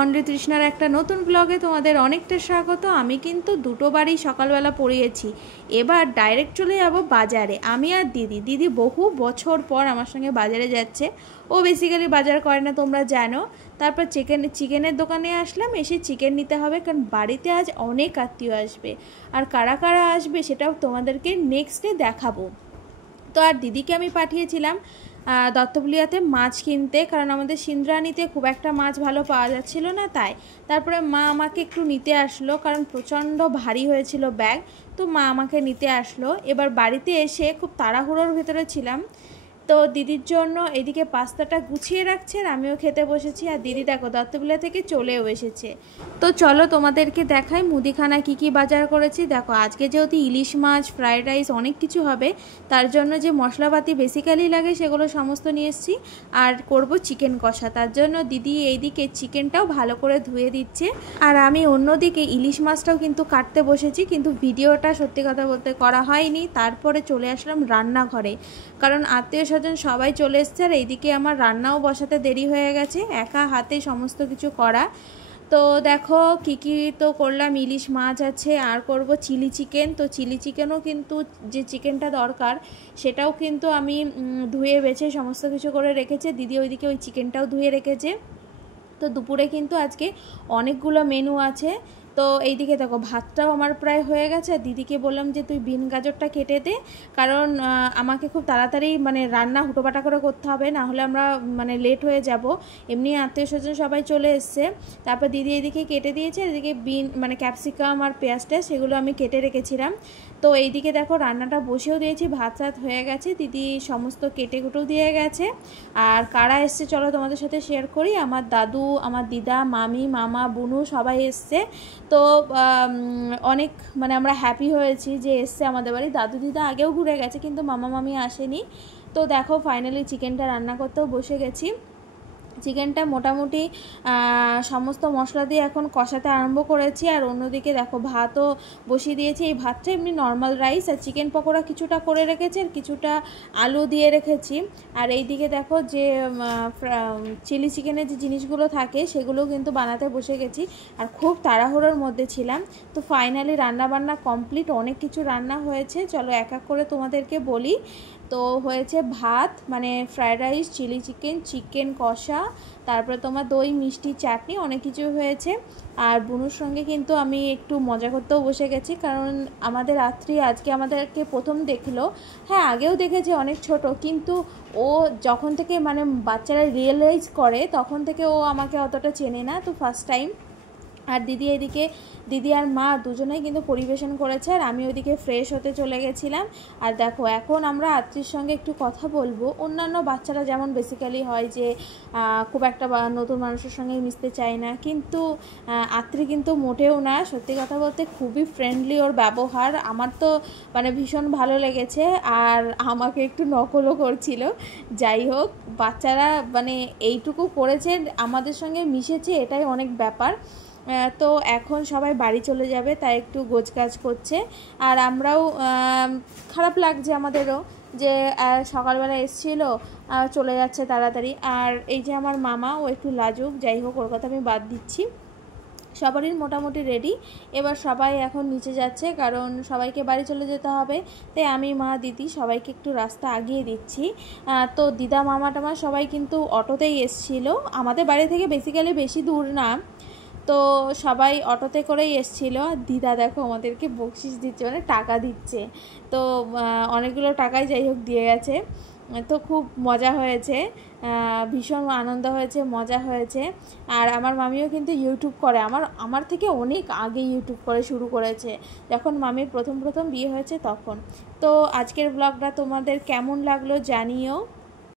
Only তৃষ্ণার একটা নতুন ব্লগে তোমাদের অনেকটা স্বাগত। আমি কিন্তু দুটো বাড়ি সকালবেলা পড়িয়েছি, এবার ডাইরেক্ট চলে যাব বাজারে। আমি আর দিদি বহু বছর পর আমার সঙ্গে বাজারে যাচ্ছে। ও বেসিক্যালি বাজার করে না, তোমরা জানো। তারপর চিকেনের দোকানে আসলাম, এসে চিকেন নিতে হবে, কারণ বাড়িতে আজ অনেক আত্মীয় আসবে। আর কারা কারা আসবে সেটাও তোমাদেরকে নেক্সট ডে দেখাবো। তো আর দিদিকে আমি পাঠিয়েছিলাম দত্তপুলিয়াতে মাছ কিনতে, কারণ আমাদের সিন্দ্রাণীতে খুব একটা মাছ ভালো পাওয়া যাচ্ছিল না, তাই। তারপরে মা আমাকে একটু নিতে আসলো, কারণ প্রচণ্ড ভারী হয়েছিল ব্যাগ, তো মা আমাকে নিতে আসলো। এবার বাড়িতে এসে খুব তাড়াহুড়োর ভেতরে ছিলাম, তো দিদির জন্য এদিকে পাস্তাটা গুছিয়ে রাখছে আর আমিও খেতে বসেছি। আর দিদি দেখো দত্তপুলিয়া থেকে চলেও এসেছে। তো চলো তোমাদেরকে দেখাই মুদিখানা কি বাজার করেছি। দেখো আজকে যেহেতু ইলিশ মাছ, ফ্রাইড রাইস অনেক কিছু হবে, তার জন্য যে মশলাপাতি বেসিক্যালি লাগে সেগুলো সমস্ত নিয়ে এসেছি। আর করব চিকেন কষা, তার জন্য দিদি এইদিকে চিকেনটাও ভালো করে ধুয়ে দিচ্ছে, আর আমি অন্যদিকে ইলিশ মাছটাও কিন্তু কাটতে বসেছি, কিন্তু ভিডিওটা সত্যি কথা বলতে করা হয়নি। তারপরে চলে আসলাম রান্নাঘরে, কারণ আত্মীয় স্বজন সবাই চলে এসছে, আর এইদিকে আমার রান্নাও বসাতে দেরি হয়ে গেছে, একা হাতে সমস্ত কিছু করা। তো দেখো কি তো করলাম, ইলিশ মাছ আছে, আর করব চিলি চিকেন। তো চিলি চিকেনও কিন্তু যে চিকেনটা দরকার সেটাও কিন্তু আমি ধুয়ে বেছে সমস্ত কিছু করে রেখেছে। দিদি ওইদিকে ওই চিকেনটাও ধুয়ে রেখেছে। তো দুপুরে কিন্তু আজকে অনেকগুলো মেনু আছে। তো এইদিকে দেখো ভাতটাও আমার প্রায় হয়ে গেছে। দিদিকে বললাম যে তুই বিন গাজরটা কেটে দে, কারণ আমাকে খুব তাড়াতাড়ি মানে রান্না হুটোপাটা করে করতে হবে, না হলে আমরা মানে লেট হয়ে যাব। এমনি আত্মীয় স্বজন সবাই চলে এসছে। তারপর দিদি এদিকে কেটে দিয়েছে, এদিকে বিন মানে ক্যাপসিকাম আর পেঁয়াজটা সেগুলো আমি কেটে রেখেছিলাম। তো এইদিকে দেখো রান্নাটা বসেও দিয়েছি, ভাত হয়ে গেছে, দিদি সমস্ত কেটে কুটেও দিয়ে গেছে। আর কারা এসছে চলো তোমাদের সাথে শেয়ার করি। আমার দাদু, আমার দিদা, মামি, মামা, বুনু সবাই এসছে। তো অনেক মানে আমরা হ্যাপি হয়েছি যে এসছে আমাদের বাড়ি। দাদু দিদা আগেও ঘুরে গেছে, কিন্তু মামা মামি আসেনি। তো দেখো ফাইনালি চিকেনটা রান্না করতেও বসে গেছি। চিকেনটা মোটামুটি সমস্ত মশলা দিয়ে এখন কষাতে আরম্ভ করেছি। আর অন্যদিকে দেখো ভাতও বসিয়ে দিয়েছি। এই ভাতটা এমনি নর্মাল রাইস, আর চিকেন পকোড়া কিছুটা করে রেখেছি, আর কিছুটা আলু দিয়ে রেখেছি। আর এইদিকে দেখো যে চিলি চিকেনের যে জিনিসগুলো থাকে সেগুলো কিন্তু বানাতে বসে গেছি, আর খুব তাড়াহুড়োর মধ্যে ছিলাম। তো ফাইনালি রান্নাবান্না কমপ্লিট, অনেক কিছু রান্না হয়েছে, চলো এক এক করে তোমাদেরকে বলি। তো হয়েছে ভাত মানে fried rice, chilli chicken, chicken কষা, তারপরে তোমার দই, মিষ্টি, চাটনি, অনেক কিছু হয়েছে। আর বুনুর সঙ্গে কিন্তু আমি একটু মজা করতেও বসে গেছি, কারণ আমাদের রাত্রি আজকে আমাদেরকে প্রথম দেখলো। হ্যাঁ আগেও দেখেছে অনেক ছোট, কিন্তু ও যখন থেকে মানে বাচ্চারা রিয়েলাইজ করে তখন থেকে ও আমাকে অতটা চেনে না, তো ফার্স্ট টাইম। আর দিদি এদিকে, দিদি আর মা দুজনেই কিন্তু পরিবেশন করেছে, আর আমি ওইদিকে ফ্রেশ হতে চলে গেছিলাম। আর দেখো এখন আমরা আত্মীর সঙ্গে একটু কথা বলবো। অন্যান্য বাচ্চারা যেমন বেসিক্যালি হয় যে খুব একটা নতুন মানুষের সঙ্গে মিশতে চায় না, কিন্তু আত্রি কিন্তু মোটেও না, সত্যি কথা বলতে খুবই ফ্রেন্ডলি ওর ব্যবহার। আমার তো মানে ভীষণ ভালো লেগেছে, আর আমাকে একটু নকলও করছিল। যাই হোক, বাচ্চারা মানে এইটুকু করেছে, আমাদের সঙ্গে মিশেছে, এটাই অনেক ব্যাপার। তো এখন সবাই বাড়ি চলে যাবে, তাই একটু গোছগাছ করছে। আর আমরাও খারাপ লাগছে আমাদেরও যে সকালবেলা এসেছিলো, চলে যাচ্ছে তাড়াতাড়ি। আর এই যে আমার মামা, ও একটু লাজুক, যাই হোক ওর কথা আমি বাদ দিচ্ছি। সবারই মোটামুটি রেডি, এবার সবাই এখন নিচে যাচ্ছে, কারণ সবাইকে বাড়ি চলে যেতে হবে। তাই আমি, মা, দিদি সবাইকে একটু রাস্তা আগিয়ে দিচ্ছি। তো দিদা, মামা টামা সবাই কিন্তু অটোতেই এসছিলো, আমাদের বাড়ি থেকে বেসিক্যালি বেশি দূর না, তো সবাই অটোতে করেই এসেছিলো। দিদা দেখো আমাদেরকে বকশিস দিচ্ছে, মানে টাকা দিচ্ছে। তো অনেকগুলো টাকাই যাই হোক দিয়ে গেছে। তো খুব মজা হয়েছে, ভীষণ আনন্দ হয়েছে, মজা হয়েছে। আর আমার মামিও কিন্তু ইউটিউব করে, আমার থেকে অনেক আগে ইউটিউব করে শুরু করেছে, যখন মামির প্রথম বিয়ে হয়েছে তখন। তো আজকের ব্লগটা তোমাদের কেমন লাগলো জানিও।